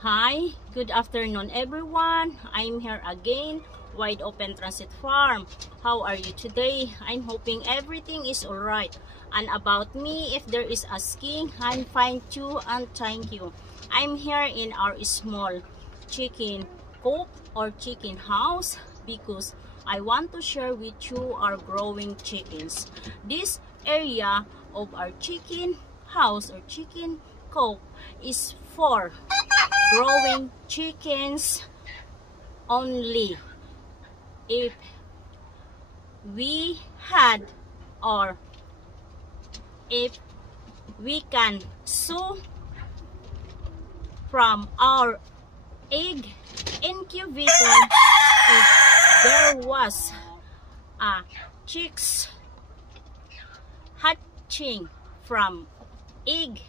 Hi, good afternoon everyone. I'm here again, Wide Open Transit Farm. How are you today? I'm hoping everything is alright. And about me, if there is asking, I'm fine too and thank you. I'm here in our small chicken coop or chicken house because I want to share with you our growing chickens. This area of our chicken house or chicken coop is for growing chickens only. If we had or if we can sue from our egg incubator, if there was a chicks hatching from egg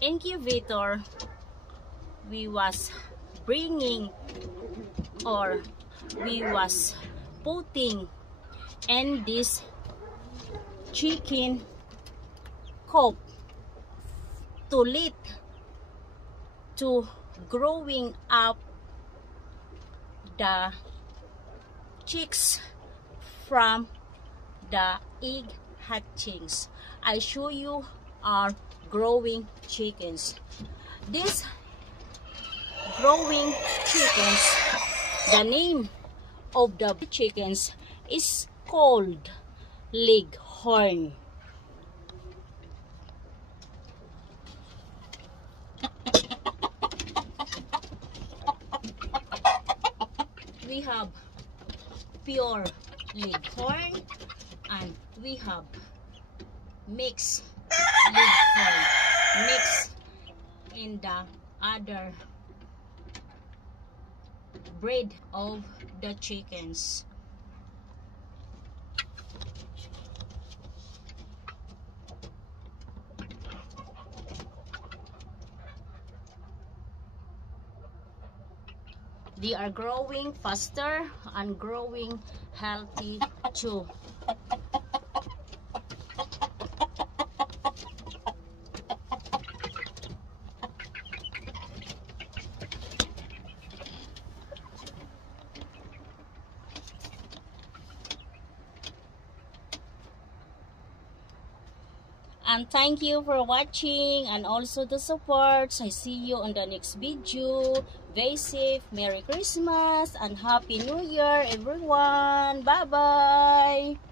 incubator, we was bringing or we was putting in this chicken coop to lead to growing up the chicks from the egg hatchings. I show you our growing chickens. These growing chickens, the name of the chickens is called Leghorn. We have pure Leghorn and we have mixed Leghorn mixed in the other breed of the chickens. They are growing faster and growing healthy too. And thank you for watching and also the support. I see you on the next video. Be safe. Merry Christmas and Happy New Year everyone. Bye bye.